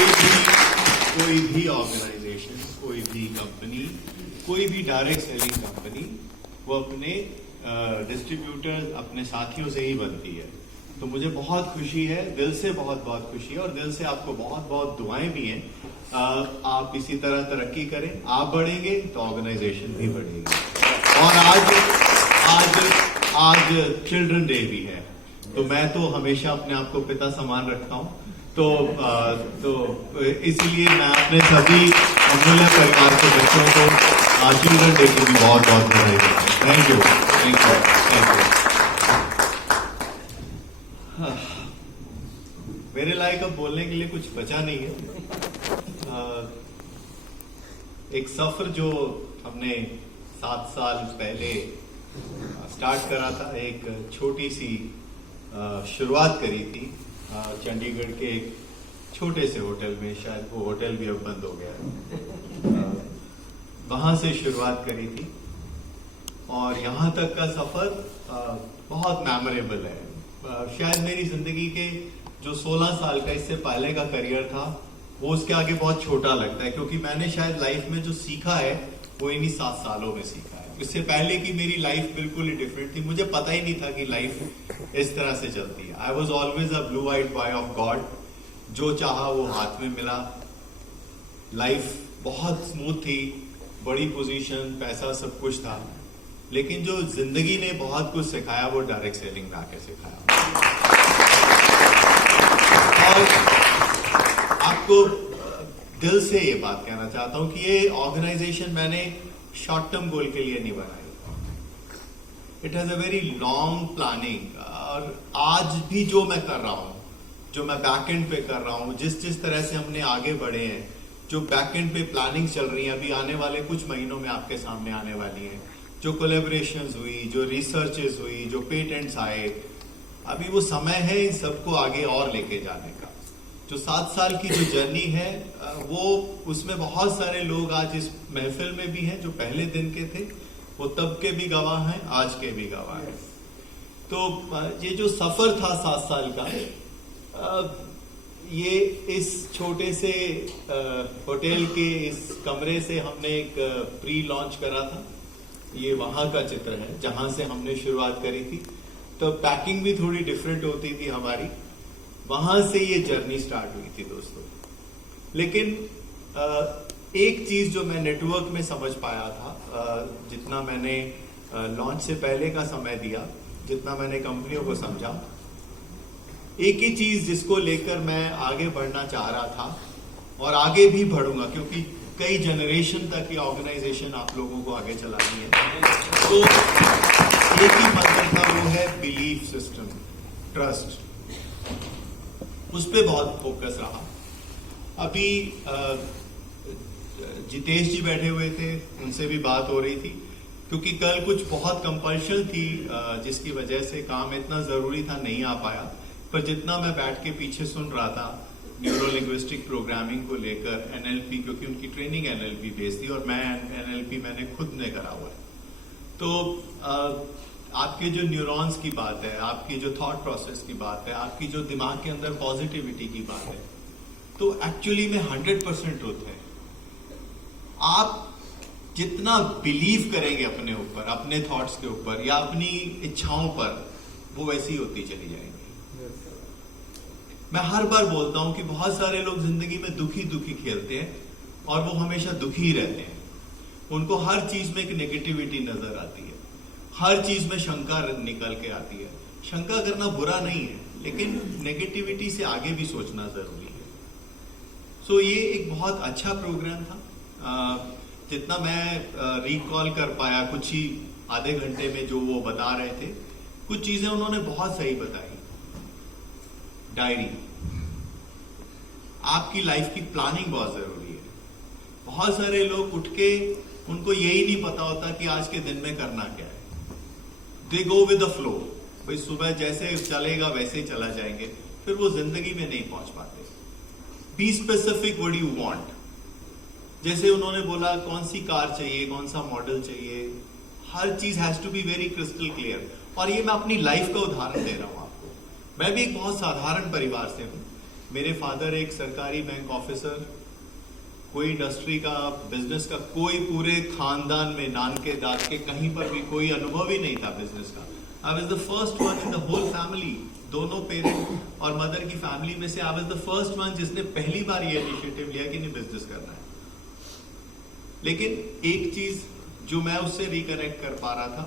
कोई भी ऑर्गेनाइजेशन, कोई भी कंपनी, कोई भी डायरेक्ट सेलिंग कंपनी वो अपने डिस्ट्रीब्यूटर्स, अपने साथियों से ही बनती है। तो मुझे बहुत खुशी है, दिल से बहुत बहुत खुशी है, और दिल से आपको बहुत बहुत दुआएं भी हैं। आप इसी तरह तरक्की करें, आप बढ़ेंगे तो ऑर्गेनाइजेशन भी बढ़ेगी। और आज चिल्ड्रन डे भी है, तो मैं तो हमेशा अपने आप को पिता समान रखता हूँ, तो इसीलिए मैं अपने सभी अमूल्य परिवार के बच्चों को चिल्ड्रन डे की भी बहुत बहुत बधाई देता हूँ। Thank you, thank you, thank you. मेरे लायक अब बोलने के लिए कुछ बचा नहीं है। एक सफर जो हमने 7 साल पहले स्टार्ट करा था, एक छोटी सी शुरुआत करी थी चंडीगढ़ के एक छोटे से होटल में, शायद वो होटल भी अब बंद हो गया है। वहां से शुरुआत करी थी और यहाँ तक का सफर बहुत मेमोरेबल है। शायद मेरी जिंदगी के जो 16 साल का इससे पहले का करियर था वो उसके आगे बहुत छोटा लगता है, क्योंकि मैंने शायद लाइफ में जो सीखा है वो इन्हीं 7 सालों में सीखा है। इससे पहले की मेरी लाइफ बिल्कुल ही डिफरेंट थी, मुझे पता ही नहीं था कि लाइफ इस तरह से चलती है। I was always a blue eyed boy of God, जो चाहा वो हाथ में मिला। लाइफ बहुत स्मूथ थी, बड़ी पोजीशन, पैसा, सब कुछ था, लेकिन जो जिंदगी ने बहुत कुछ सिखाया वो डायरेक्ट सेलिंग में आके सिखाया। और आपको दिल से ये बात कहना चाहता हूं कि ये ऑर्गेनाइजेशन मैंने शॉर्ट टर्म गोल के लिए नहीं बनाई। It has a very long planning. और आज भी जो मैं कर रहा हूं, जो मैं बैक एंड पे कर रहा हूं, जिस तरह से हमने आगे बढ़े हैं, जो बैक एंड पे प्लानिंग चल रही है, अभी आने वाले कुछ महीनों में आपके सामने आने वाली है, जो कोलैबोरेशंस हुई, जो रिसर्चेस हुई, जो पेटेंट्स आए, अभी वो समय है इन सबको आगे और लेके जाने का। जो 7 साल की जो जर्नी है वो, उसमें बहुत सारे लोग आज इस महफिल में भी हैं जो पहले दिन के थे, वो तब के भी गवाह हैं, आज के भी गवाह हैं। तो ये जो सफर था 7 साल का, ये इस छोटे से होटल के इस कमरे से हमने एक प्री लॉन्च करा था। ये वहां का चित्र है जहां से हमने शुरुआत करी थी। तो पैकिंग भी थोड़ी डिफरेंट होती थी हमारी, वहां से ये जर्नी स्टार्ट हुई थी दोस्तों। लेकिन एक चीज जो मैं नेटवर्क में समझ पाया था, जितना मैंने लॉन्च से पहले का समय दिया, जितना मैंने कंपनियों को समझा, एक ही चीज जिसको लेकर मैं आगे बढ़ना चाह रहा था और आगे भी बढ़ूंगा, क्योंकि कई जनरेशन तक ये ऑर्गेनाइजेशन आप लोगों को आगे चलानी है। तो एक ही मंत्र था, वो है बिलीफ सिस्टम, ट्रस्ट। उस पर बहुत फोकस रहा। अभी जितेश जी बैठे हुए थे, उनसे भी बात हो रही थी, क्योंकि कल कुछ बहुत कंपल्शन थी जिसकी वजह से काम इतना जरूरी था नहीं आ पाया। पर जितना मैं बैठ के पीछे सुन रहा था न्यूरो लिंग्विस्टिक प्रोग्रामिंग को लेकर, एनएलपी, क्योंकि उनकी ट्रेनिंग एनएलपी बेस्ड थी और मैं एनएलपी मैंने खुद ने करा हुआ है। तो आपके जो न्यूरॉन्स की बात है, आपकी जो थॉट प्रोसेस की बात है, आपकी जो दिमाग के अंदर पॉजिटिविटी की बात है, तो एक्चुअली में 100% होता है। आप जितना बिलीव करेंगे अपने ऊपर, अपने थॉट्स के ऊपर या अपनी इच्छाओं पर, वो वैसी होती चली जाएंगी। मैं हर बार बोलता हूं कि बहुत सारे लोग जिंदगी में दुखी दुखी खेलते हैं और वो हमेशा दुखी ही रहते हैं। उनको हर चीज में एक नेगेटिविटी नजर आती है, हर चीज में शंका निकल के आती है। शंका करना बुरा नहीं है, लेकिन नेगेटिविटी से आगे भी सोचना जरूरी है। सो ये एक बहुत अच्छा प्रोग्राम था। जितना मैं रिकॉल कर पाया, कुछ ही आधे घंटे में जो वो बता रहे थे, कुछ चीजें उन्होंने बहुत सही बताई। डायरी, आपकी लाइफ की प्लानिंग बहुत जरूरी है। बहुत सारे लोग उठ के, उनको यही नहीं पता होता कि आज के दिन में करना क्या है। दे गो विद द फ्लो, भाई सुबह जैसे चलेगा वैसे ही चला जाएंगे, फिर वो जिंदगी में नहीं पहुंच पाते। Be specific what you want. जैसे उन्होंने बोला कौन सी कार चाहिए, कौन सा मॉडल चाहिए, हर चीज has to be very crystal clear. और ये मैं अपनी लाइफ का उदाहरण दे रहा हूं आपको। मैं भी एक बहुत साधारण परिवार से हूं, मेरे फादर एक सरकारी बैंक ऑफिसर, कोई इंडस्ट्री का, बिजनेस का कोई पूरे खानदान में नान के दाद के कहीं पर भी कोई अनुभव ही नहीं था बिजनेस का। I was the first one in the whole family, दोनों पेरेंट और मदर की फैमिली में से I was the first one जिसने पहली बार ये इनिशिएटिव लिया कि नहीं बिजनेस करना है। लेकिन एक चीज जो मैं उससे रिकनेक्ट कर पा रहा था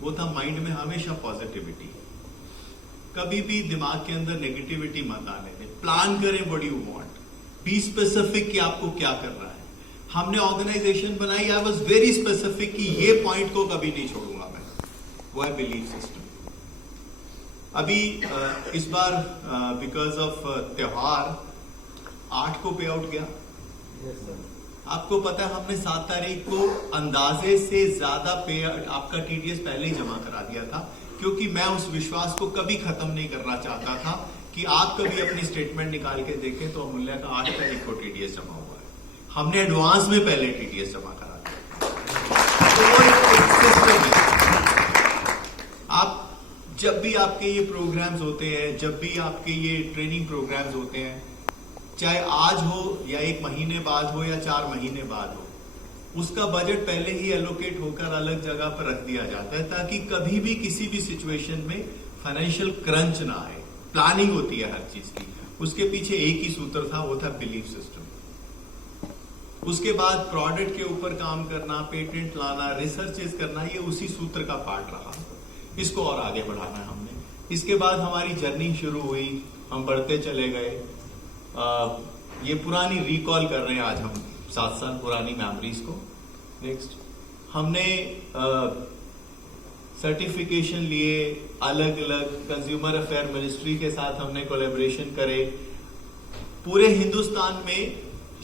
वो था माइंड में हमेशा पॉजिटिविटी। कभी भी दिमाग के अंदर नेगेटिविटी मत आने दें। प्लान करें what you want, be specific कि आपको क्या करना है। हमने ऑर्गेनाइजेशन बनाई, आई वाज वेरी स्पेसिफिक कि ये पॉइंट को कभी नहीं छोड़ूंगा मैं, वो है बिलीफ सिस्टम। अभी इस बार बिकॉज ऑफ त्योहार 8 को पे आउट गया। आपको पता है हमने 7 तारीख को अंदाजे से ज्यादा पे आपका टीडीएस पहले ही जमा करा दिया था, क्योंकि मैं उस विश्वास को कभी खत्म नहीं करना चाहता था कि आप कभी अपनी स्टेटमेंट निकाल के देखें तो अमूल्य का 8 तारीख को टीडीएस जमा हुआ है। हमने एडवांस में पहले टीडीएस जमा करा दिया। तो वो एक सिस्टम है। आप जब भी आपके ये प्रोग्राम्स होते हैं, जब भी आपके ये ट्रेनिंग प्रोग्राम्स होते हैं, चाहे आज हो या 1 महीने बाद हो या 4 महीने बाद हो, उसका बजट पहले ही एलोकेट होकर अलग जगह पर रख दिया जाता है ताकि कभी भी किसी भी सिचुएशन में फाइनेंशियल क्रंच ना आए। प्लानिंग होती है हर चीज की, उसके पीछे एक ही सूत्र था, वो था बिलीफ सिस्टम। उसके बाद प्रोडक्ट के ऊपर काम करना, पेटेंट लाना, रिसर्चेस करना, ये उसी सूत्र का पार्ट रहा। इसको और आगे बढ़ाना है हमने। इसके बाद हमारी जर्नी शुरू हुई, हम बढ़ते चले गए। ये पुरानी रिकॉल कर रहे हैं आज हम 7 साल पुरानी मेमोरीज को। नेक्स्ट हमने सर्टिफिकेशन लिए, अलग अलग कंज्यूमर अफेयर मिनिस्ट्री के साथ हमने कोलैबोरेशन करे। पूरे हिंदुस्तान में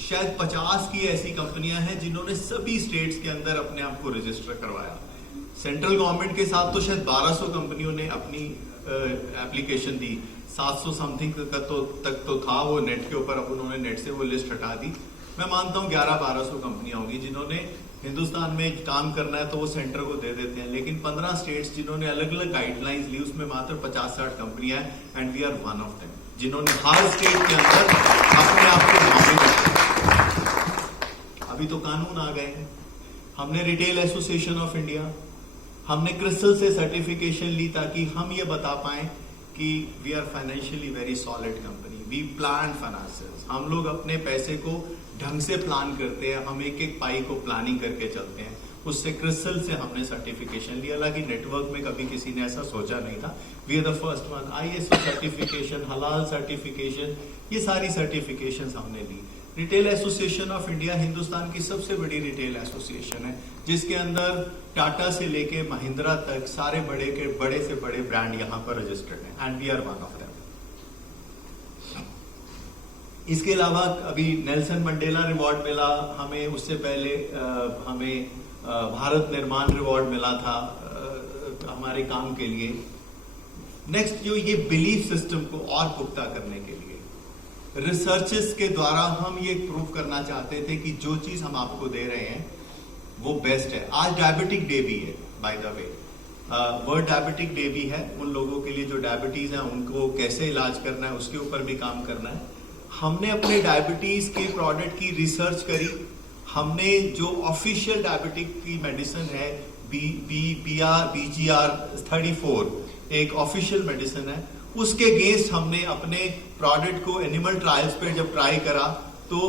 शायद 50 की ऐसी कंपनियां हैं जिन्होंने सभी स्टेट्स के अंदर अपने आप को रजिस्टर करवाया। सेंट्रल गवर्नमेंट के साथ तो शायद 1200 कंपनियों ने अपनी एप्लीकेशन दी, 700 समथिंग तक तो था वो नेट के ऊपर। अब उन्होंने नेट से वो लिस्ट हटा दी। मैं मानता हूं 1100-1200 कंपनियां होंगी जिन्होंने हिंदुस्तान में काम करना है तो वो सेंटर को दे देते हैं। लेकिन 15 स्टेट्स जिन्होंने अलग अलग गाइडलाइंस ली, उसमें मात्र 50-60 कंपनियां हैं and we are one of them, जिन्होंने हर स्टेट के अंदर अपने आप को मांगे। अभी तो कानून आ गए हैं। हमने रिटेल एसोसिएशन ऑफ इंडिया, हमने क्रिस्टल से सर्टिफिकेशन ली ताकि हम ये बता पाए कि we are financially very solid company, we plan finances. हम लोग अपने पैसे को ढंग से प्लान करते हैं, हम एक एक पाई को प्लानिंग करके चलते हैं। उससे क्रिस्टल से हमने सर्टिफिकेशन लिया। हालांकि नेटवर्क में कभी किसी ने ऐसा सोचा नहीं था। We are the first one. ISO certification, हलाल सर्टिफिकेशन, ये सारी सर्टिफिकेशन हमने ली। Retail association of India Hindustan की सबसे बड़ी रिटेल एसोसिएशन है, जिसके अंदर टाटा से लेके महिंद्रा तक सारे बड़े से बड़े ब्रांड यहां पर रजिस्टर्ड हैं and we are one of them. इसके अलावा अभी नेल्सन मंडेला रिवॉर्ड मिला हमें, उससे पहले हमें भारत निर्माण रिवॉर्ड मिला था हमारे काम के लिए। नेक्स्ट जो ये बिलीफ सिस्टम को और पुख्ता करने के लिए रिसर्चेस के द्वारा हम ये प्रूव करना चाहते थे कि जो चीज हम आपको दे रहे हैं वो बेस्ट है। आज डायबिटिक डे भी है, by the way, world diabetic day भी है। उन लोगों के लिए जो डायबिटीज है उनको कैसे इलाज करना है उसके ऊपर भी काम करना है। हमने अपने डायबिटीज के प्रोडक्ट की रिसर्च करी। हमने जो ऑफिशियल डायबिटिक की मेडिसिन है BGR 34, एक ऑफिशियल मेडिसिन है, उसके अगेंस्ट हमने अपने प्रोडक्ट को एनिमल ट्रायल्स पे जब ट्राई करा तो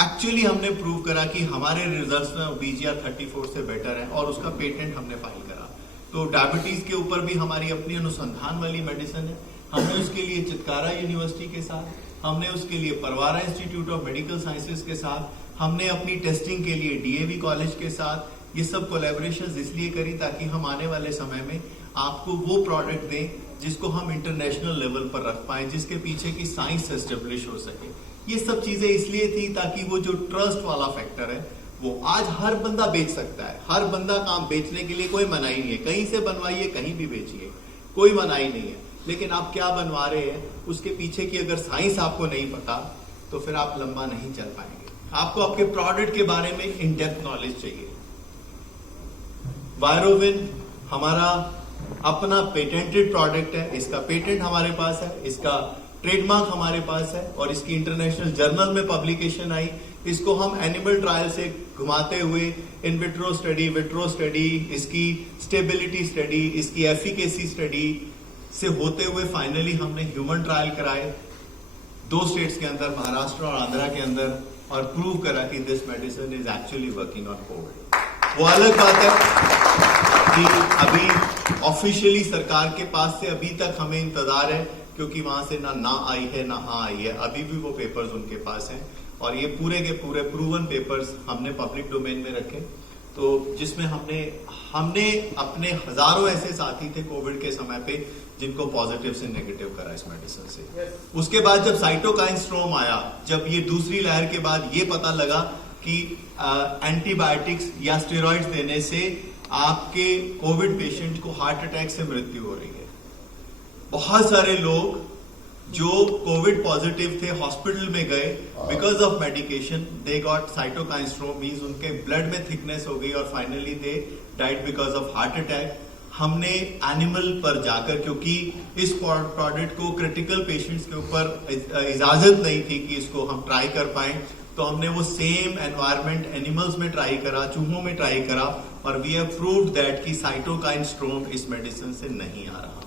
एक्चुअली हमने प्रूव करा कि हमारे रिजल्ट्स में BGR 34 से बेटर है और उसका पेटेंट हमने फाइल करा। तो डायबिटीज के ऊपर भी हमारी अपनी अनुसंधान वाली मेडिसिन है। हमने उसके लिए चितकारा यूनिवर्सिटी के साथ, हमने उसके लिए Pravara institute of medical sciences के साथ, हमने अपनी टेस्टिंग के लिए DAV कॉलेज के साथ ये सब कोलैबोरेशंस इसलिए करी ताकि हम आने वाले समय में आपको वो प्रोडक्ट दें जिसको हम इंटरनेशनल लेवल पर रख पाए, जिसके पीछे की साइंस एस्टेब्लिश हो सके। ये सब चीजें इसलिए थी ताकि वो जो ट्रस्ट वाला फैक्टर है वो आज हर बंदा बेच सकता है। हर बंदा काम बेचने के लिए कोई मनाही नहीं है, कहीं से बनवाइए कहीं भी बेचिए, कोई मनाही नहीं है। लेकिन आप क्या बनवा रहे हैं उसके पीछे की अगर साइंस आपको नहीं पता तो फिर आप लंबा नहीं चल पाएंगे। आपको आपके प्रोडक्ट के बारे में इन डेप्थ नॉलेज चाहिए। वायरोविन हमारा अपना पेटेंटेड प्रोडक्ट है, इसका पेटेंट हमारे पास है, इसका ट्रेडमार्क हमारे पास है और इसकी इंटरनेशनल जर्नल में पब्लिकेशन आई। इसको हम एनिमल ट्रायल से घुमाते हुए in vitro study, vitro study, इसकी स्टेबिलिटी स्टडी, इसकी एफिकेसी स्टडी से होते हुए फाइनली हमने ह्यूमन ट्रायल कराए 2 स्टेट्स के अंदर, महाराष्ट्र और आंध्रा के अंदर, और प्रूव करा कि this medicine is actually working on Covid. वो अलग बात है कि अभी ऑफिशियली सरकार के पास से अभी तक हमें इंतजार है, क्योंकि वहां से ना आई है ना हाँ आई है। अभी भी वो पेपर्स उनके पास हैं और ये पूरे के पूरे प्रूवन पेपर्स हमने पब्लिक डोमेन में रखे, तो जिसमें हमने अपने हजारों ऐसे साथी थे कोविड के समय पे जिनको पॉजिटिव से नेगेटिव करा इस मेडिसिन से। उसके बाद जब साइटोकाइन स्ट्रोम आया, जब ये दूसरी लहर के बाद ये पता लगा कि एंटीबायोटिक्स या स्टेरॉइड्स देने से आपके कोविड पेशेंट को हार्ट अटैक से मृत्यु हो रही है। बहुत सारे लोग जो कोविड पॉजिटिव थे हॉस्पिटल में गए because of medication, they got cytokine स्ट्रोम, means उनके ब्लड में थिकनेस हो गई और finally they died because of heart attack. हमने एनिमल पर जाकर, क्योंकि इस प्रोडक्ट को क्रिटिकल पेशेंट्स के ऊपर इजाजत नहीं थी कि इसको हम ट्राई कर पाए, तो हमने वो सेम एनवायरमेंट एनिमल्स में ट्राई करा, चूहों में ट्राई करा, और वी हैव प्रूव्ड दैट कि साइटोकाइन स्ट्रोम इस मेडिसिन से नहीं आ रहा।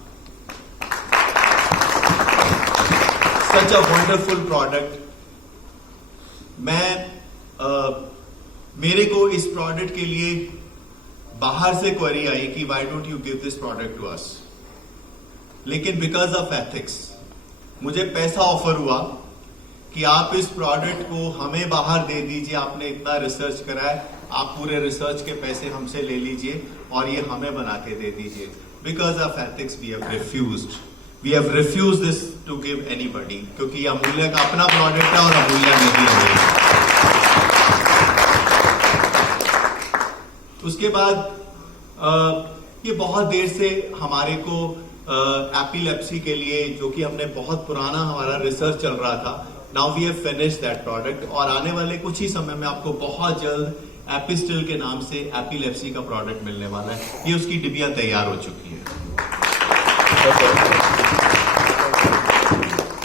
सच अ वंडरफुल प्रोडक्ट। मेरे को इस प्रोडक्ट के लिए बाहर से क्वेरी आई कि why don't you give this product to us, लेकिन बिकॉज ऑफ एथिक्स मुझे पैसा ऑफर हुआ कि आप इस प्रोडक्ट को हमें बाहर दे दीजिए, आपने इतना रिसर्च करा है, आप पूरे रिसर्च के पैसे हमसे ले लीजिए और ये हमें बना के दे दीजिए। Because of ethics we have refused this to give anybody, क्योंकि अमूल्य का अपना प्रोडक्ट है और अमूल्य नहीं है। उसके बाद ये बहुत देर से हमारे को एपिलेप्सी के लिए, जो कि हमने बहुत पुराना हमारा रिसर्च चल रहा था, now we have finished that product, और आने वाले कुछ ही समय में आपको बहुत जल्द एपिस्टिल के नाम से एपिलेप्सी का प्रोडक्ट मिलने वाला है। ये उसकी डिब्बियां तैयार हो चुकी है।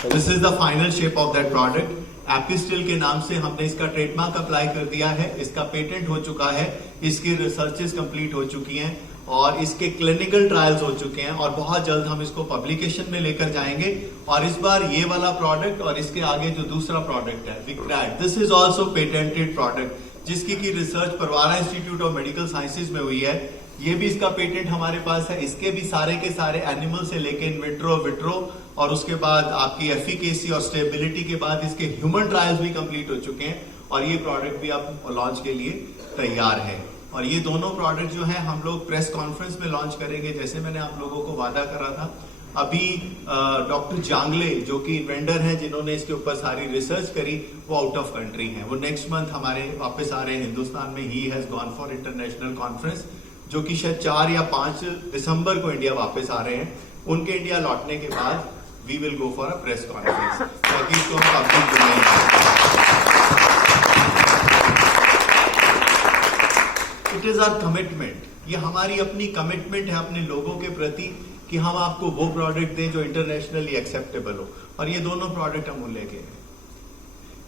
This is the final shape of that product. एपिस्टिल के नाम से हमने इसका ट्रेडमार्क अप्लाई कर दिया है, इसका पेटेंट हो चुका है, इसकी रिसर्चेस कंप्लीट हो चुकी हैं और इसके क्लिनिकल ट्रायल्स हो चुके हैं, और बहुत जल्द हम इसको पब्लिकेशन में लेकर जाएंगे। और इस बार ये वाला प्रोडक्ट और इसके आगे जो दूसरा प्रोडक्ट है विक्रैट, this is also patented product, जिसकी की research Pravara institute of medical sciences में हुई है। ये भी इसका पेटेंट हमारे पास है। इसके भी सारे के सारे एनिमल से लेके इन विट्रो और उसके बाद आपकी एफिकेसी और स्टेबिलिटी के बाद इसके ह्यूमन ट्रायल्स भी कंप्लीट हो चुके हैं, और ये प्रोडक्ट भी आप लॉन्च के लिए तैयार है। और ये दोनों प्रोडक्ट जो है हम लोग प्रेस कॉन्फ्रेंस में लॉन्च करेंगे, जैसे मैंने आप लोगों को वादा करा था। अभी डॉक्टर जांगले, जो कि इन्वेंटर हैं, जिन्होंने इसके ऊपर सारी रिसर्च करी, वो आउट ऑफ कंट्री हैं। वो नेक्स्ट मंथ हमारे वापस आ रहे हैं हिंदुस्तान में। He has gone for international conference, जो कि शायद 4 या 5 दिसंबर को इंडिया वापस आ रहे हैं। उनके इंडिया लौटने के बाद we will go for a press conference, ताकि इसको public it is our commitment, ये हमारी अपनी कमिटमेंट है अपने लोगों के प्रति कि हम आपको वो प्रोडक्ट दें जो इंटरनेशनली एक्सेप्टेबल हो, और ये दोनों प्रोडक्ट अमूल्य के हैं।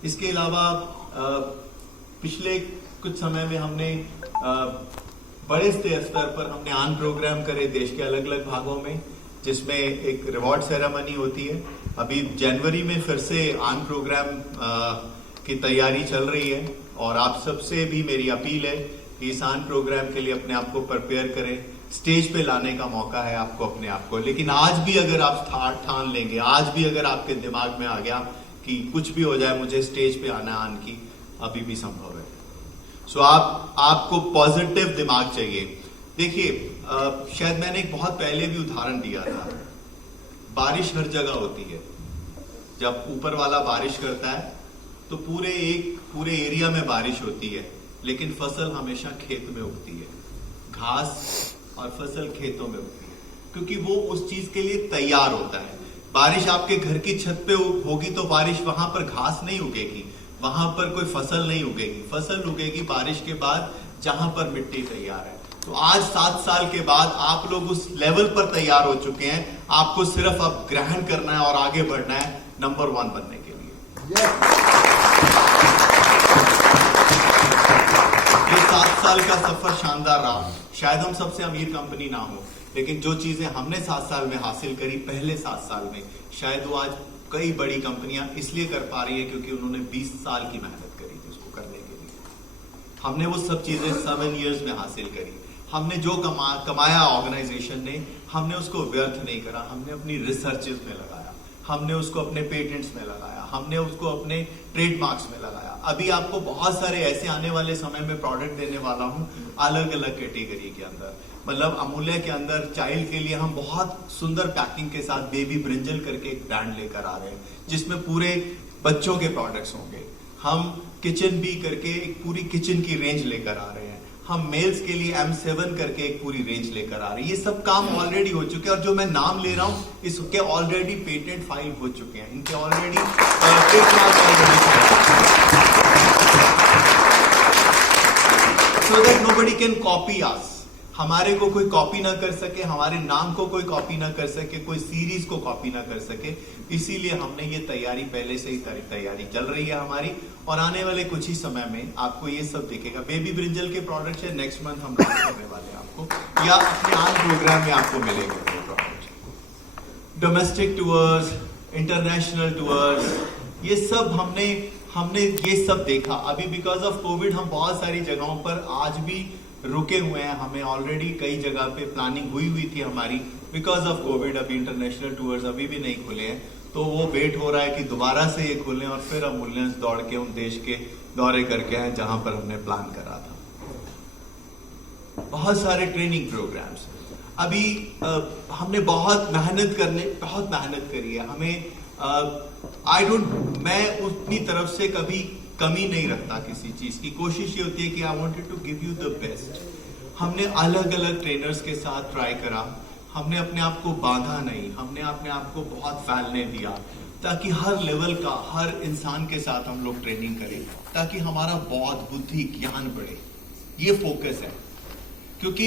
इसके अलावा पिछले कुछ समय में हमने बड़े स्तर पर हमने आन प्रोग्राम करे देश के अलग अलग भागों में, जिसमें एक रिवॉर्ड सेरेमनी होती है। अभी जनवरी में फिर से आन प्रोग्राम की तैयारी चल रही है, और आप सबसे भी मेरी अपील है कि इस आन प्रोग्राम के लिए अपने आप को प्रिपेयर करें। स्टेज पे लाने का मौका है आपको अपने आप को, लेकिन आज भी अगर आप ठान लेंगे, आज भी अगर आपके दिमाग में आ गया कि कुछ भी हो जाए मुझे स्टेज पे आना आन की, अभी भी संभव है। सो आपको पॉजिटिव दिमाग चाहिए। देखिए, शायद मैंने एक बहुत पहले भी उदाहरण दिया था, बारिश हर जगह होती है। जब ऊपर वाला बारिश करता है तो पूरे एरिया में बारिश होती है, लेकिन फसल हमेशा खेत में उगती है। घास और फसल खेतों में उगती है, क्योंकि वो उस चीज के लिए तैयार होता है। बारिश आपके घर की छत पे होगी तो बारिश वहां पर घास नहीं उगेगी, वहां पर कोई फसल नहीं उगेगी। फसल उगेगी बारिश के बाद जहां पर मिट्टी तैयार है। तो आज 7 साल के बाद आप लोग उस लेवल पर तैयार हो चुके हैं, आपको सिर्फ अब ग्रहण करना है और आगे बढ़ना है। नंबर 1 बनने के लिए। ये 7 साल का सफर शानदार रहा। शायद हम सबसे अमीर कंपनी ना हो, लेकिन जो चीजें हमने 7 साल में हासिल करी पहले 7 साल में, शायद वो आज कई बड़ी कंपनियां इसलिए कर पा रही है क्योंकि उन्होंने 20 साल की मेहनत करी थी उसको करने के लिए। हमने वो सब चीजें 7 इयर्स में हासिल करी। हमने जो कमाया ऑर्गेनाइजेशन ने, हमने उसको व्यर्थ नहीं करा। हमने अपनी रिसर्चेस में लगाया, हमने उसको अपने पेटेंट्स में लगाया, हमने उसको अपने ट्रेडमार्क्स में लगाया। अभी आपको बहुत सारे ऐसे आने वाले समय में प्रोडक्ट देने वाला हूं अलग अलग कैटेगरी के अंदर। मतलब अमूल्य के अंदर चाइल्ड के लिए हम बहुत सुंदर पैकिंग के साथ बेबी ब्रिंजल करके एक ब्रांड लेकर आ रहे हैं, जिसमें पूरे बच्चों के प्रोडक्ट्स होंगे। हम किचन बी करके एक पूरी किचन की रेंज लेकर आ रहे हैं। हम मेल्स के लिए M7 करके एक पूरी रेंज लेकर आ रहे हैं। ये सब काम ऑलरेडी हो चुके हैं, और जो मैं नाम ले रहा हूं इसके ऑलरेडी पेटेंट फाइल हो चुके हैं, इनके already so that nobody can copy us. हमारे को कोई कॉपी ना कर सके, हमारे नाम को कोई कॉपी ना कर सके, कोई सीरीज को कॉपी ना कर सके। इसीलिए हमने ये तैयारी पहले से ही तैयारी चल रही है हमारी, और आने वाले कुछ ही समय में आपको ये सब दिखेगा। बेबी ब्रिंजल के प्रोडक्ट्स है नेक्स्ट मंथ हम लॉन्च करने वाले हैं आपको, या अपने आन प्रोग्राम में आपको मिलेंगे वो product. Domestic tours, international tours, ये सब हमने ये सब देखा। अभी बिकॉज ऑफ कोविड हम बहुत सारी जगहों पर आज भी रुके हुए हैं। हमें ऑलरेडी कई जगह पे प्लानिंग हुई थी हमारी, बिकॉज ऑफ कोविड अभी इंटरनेशनल टूर्स अभी भी नहीं खुले हैं। तो वो वेट हो रहा है कि दोबारा से ये खुले और फिर हम मूल्यांस दौड़ के उन देश के दौरे करके आए जहां पर हमने प्लान करा था। बहुत सारे ट्रेनिंग प्रोग्राम्स अभी हमने बहुत मेहनत करी है। हमें मैं उतनी तरफ से कभी कमी नहीं रखता किसी चीज की। कोशिश ये होती है कि I wanted to give you the best. हमने अलग अलग ट्रेनर्स के साथ ट्राई करा। हमने अपने आप को बांधा नहीं, हमने अपने आप को बहुत फैलने दिया, ताकि हर लेवल का हर इंसान के साथ हम लोग ट्रेनिंग करें, ताकि हमारा बौद्ध बुद्धि ज्ञान बढ़े। ये फोकस है, क्योंकि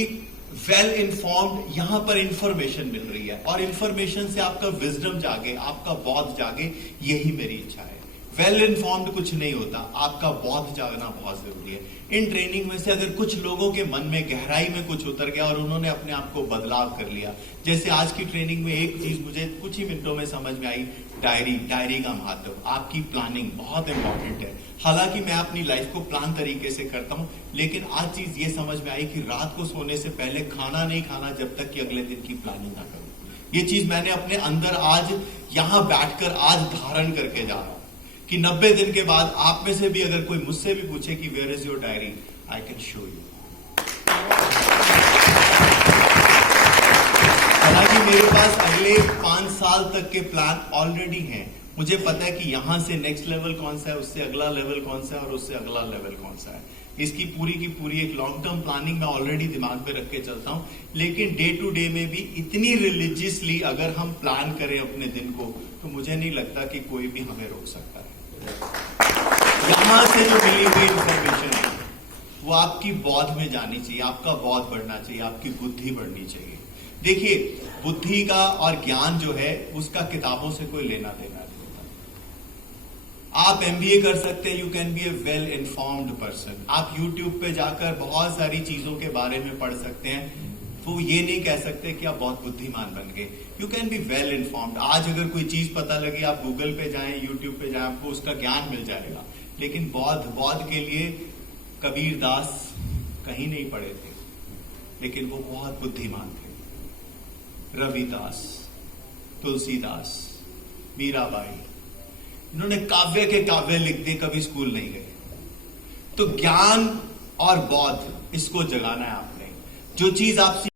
वेल इन्फॉर्म्ड यहां पर इंफॉर्मेशन मिल रही है, और इंफॉर्मेशन से आपका विजडम जागे, आपका बौद्ध जागे, यही मेरी इच्छा है। वेल इन्फॉर्म्ड कुछ नहीं होता, आपका बौद्ध जागना बहुत जरूरी है। इन ट्रेनिंग में से अगर कुछ लोगों के मन में गहराई में कुछ उतर गया और उन्होंने अपने आप को बदलाव कर लिया, जैसे आज की ट्रेनिंग में एक चीज मुझे कुछ ही मिनटों में समझ में आई, डायरी का महत्व। आपकी प्लानिंग बहुत इंपॉर्टेंट है। हालांकि मैं अपनी लाइफ को प्लान तरीके से करता हूं, लेकिन आज चीज ये समझ में आई कि रात को सोने से पहले खाना नहीं खाना जब तक कि अगले दिन की प्लानिंग ना करूं। ये चीज मैंने अपने अंदर आज यहां बैठकर आज धारण करके जा रहा हूं कि 90 दिन के बाद आप में से भी अगर कोई मुझसे भी पूछे कि where is your diary, I can show you. हालांकि मेरे पास अगले 5 साल तक के प्लान ऑलरेडी हैं। मुझे पता है कि यहां से नेक्स्ट लेवल कौन सा है, उससे अगला लेवल कौन सा है, और उससे अगला लेवल कौन सा है। इसकी पूरी की पूरी एक लॉन्ग टर्म प्लानिंग मैं ऑलरेडी दिमाग में रख के चलता हूं। लेकिन डे टू डे में भी इतनी रिलीजियसली अगर हम प्लान करें अपने दिन को, तो मुझे नहीं लगता कि कोई भी हमें रोक सकता है। यहां से जो मिली हुई इंफॉर्मेशन है वो आपकी बौद्ध में जानी चाहिए, आपका बौद्ध बढ़ना चाहिए, आपकी बुद्धि बढ़नी चाहिए। देखिए, बुद्धि का और ज्ञान जो है उसका किताबों से कोई लेना देना नहीं होता। आप MBA कर सकते हैं, you can be A well informed person. आप YouTube पे जाकर बहुत सारी चीजों के बारे में पढ़ सकते हैं, वो ये नहीं कह सकते कि आप बहुत बुद्धिमान बन गए। You can be well informed. आज अगर कोई चीज पता लगी, आप गूगल पे जाएं, यूट्यूब पे जाएं, आपको उसका ज्ञान मिल जाएगा। लेकिन बौद्ध के लिए कबीर दास कहीं नहीं पढ़े थे, लेकिन वो बहुत बुद्धिमान थे। रविदास, तुलसीदास, मीराबाई, इन्होंने काव्य के काव्य लिख दिए, कभी स्कूल नहीं गए। तो ज्ञान और बौद्ध, इसको जगाना है आपने। जो चीज आप